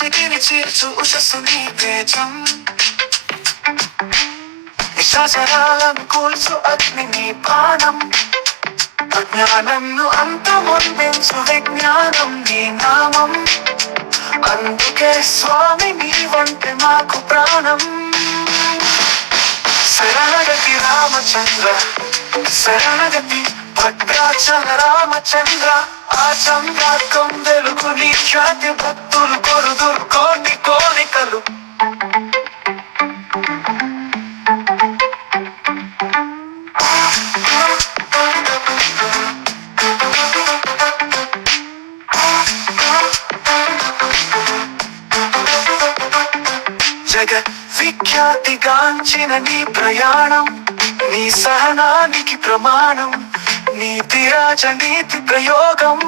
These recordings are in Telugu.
శితిని చీల్చు ఉషస్సు నీ తేజం. నిశాచరాలను కూల్చు అగ్ని నీ బాణం. అజ్ఞానంను అంతమొందించు విజ్ఞానం నీ నామం. అందుకే స్వామి నీ వంటి మాకు ప్రాణం. శరణగతి రామచంద్ర, శరణగతి భద్రాచల రామచంద్ర. ఆ చంద్రార్కం వెలుగు నీ ఖ్యాతి భక్తులు కొరుదురు కోటి కోరికలు. జగత్ విఖ్యాతిగాంచిన నీ ప్రయాణం, నీ సహనానికి ప్రమాణం. నీతి రాజనీతి ప్రయోగం,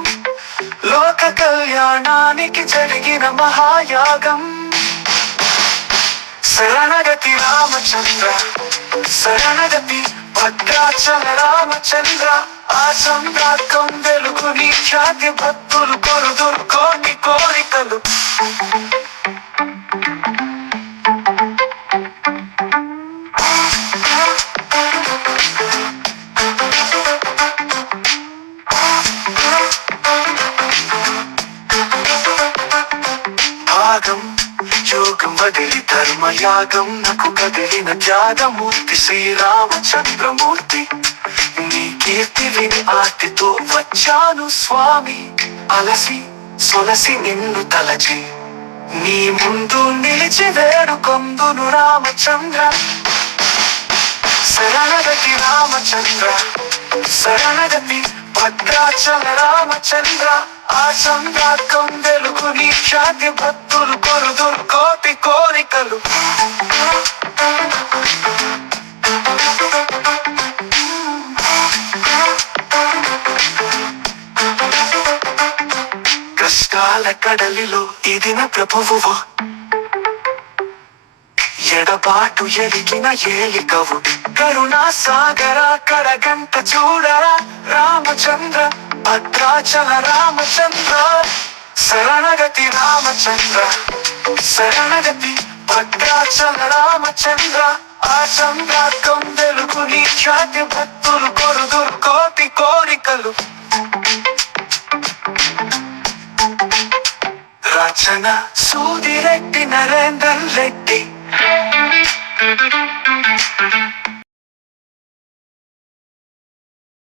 లోక కళ్యాణానికి జరిగిన మహాయాగం. శరణగతి రామచంద్ర, శరణగతి భద్రాచల రామచంద్ర. ఆ సంద్రార్కం వెలుగు నీ ఖ్యాతి భక్తులు కొరుదురు కోటి కోరికలు. యోగం వదిలి ధర్మయాగం నాకు కదిలిన త్యాగమూర్తి శ్రీరామచంద్రమూర్తి. నీ కీర్తి విని ఆర్తితో వచ్చాను స్వామి. అలసి సొలసి నిన్ను తలచి నీ ముందు నిలిచి వేడుకొందును రామచంద్ర. శరణగతి రామచంద్ర, శరణగతి భద్రాచల రామచంద్ర. ఆ సంద్రార్కం వెలుగు నీ ఖ్యాతి భక్తులు కొరుదురు కోటి కోరికలు. కష్టాల కడలిలో ఇదిన ప్రభువు, ఎడబాటు ఎరిగిన ఏలికవు. కరుణా సాగర కడగంట చూడరా రామచంద్ర, భద్రాచల రామచంద్ర. శరణగతి రామచంద్ర, శరణగతి భద్రాచల రామచంద్ర. ఆ సంద్రార్కం వెలుగు నీ ఖ్యాతి భక్తులు కొరుదురు కోటి కోరికలు. రచన సూదిరెడ్డి నరేందర్